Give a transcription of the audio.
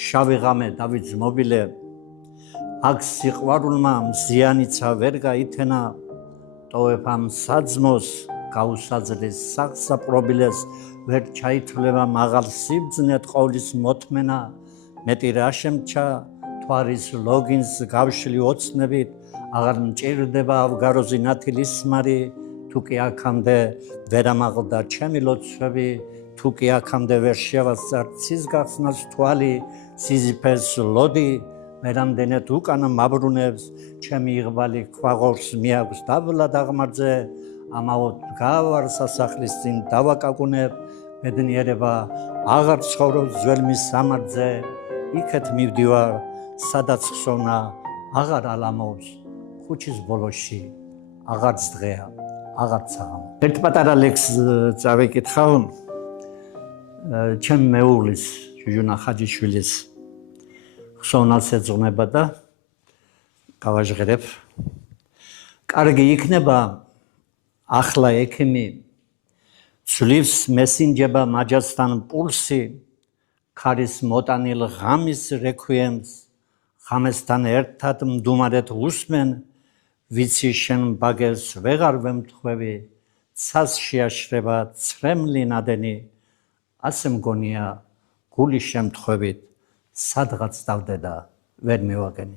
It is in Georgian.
შავი ღამე დავიძმობილე, აქ სიყვარულმა მზიანიცა ვერ გაითენა, ტოვებ ამ საძმოს, გაუსაძლეს საღსაპრობილეს, ვერ ჩაითვლება მაღალ სიბძნეთ ყოვლის მოთმენა, მეტი რა შემჩა, თვარის ლოგინს გავშლი ოცნებით, აღარ მჭირდება ავგაროზი ნათილისმარი, თუკი აქამდე ვერ ამაღლდა ჩემი ლოცვები, თუკი აქამდე ვერ შევასწარ ცის გახსნას თვალი, სიზიფეს ლოდი, მე რამდენად უკანა მაბრუნებს, ჩემი იღბალი ქვაღორს მიაქვს დაბლა დაღმართზე, ამაოდ გავარ სასახლის წინ დავაკაკუნებ, ბედნიერება აღარ ცხოვრობს ძველ მის სამართზე, იქეთ მივდივარ, სადაც ხსოვნა აღარ ალამობს, ქუჩის ბოლოში აღარც დღეა, აღარც საღამო. ერთ პატარა ლექსს წავიკითხავ ჩემ მეუღლის, ჟუჟუნა ხაჯიშვილის ხსოვნას ეძღვნება და გავაჟღერებ. კარგი იქნება ახლა ექიმი, ცვლივს მესინჯება მაჯასთან პულსი, ქარის მოტანილ ღამის რექვიემს, ღამესთან ერთად მდუმარეთ უსმენ, ვიცი შენ ბაგეს ვეღარ ვემთხვევი, ცას შეაშრება ცრემლი ნადენი, ასე მგონია გულის შემთხვევით, სადღაც დავდე და ვერ მივაგენი.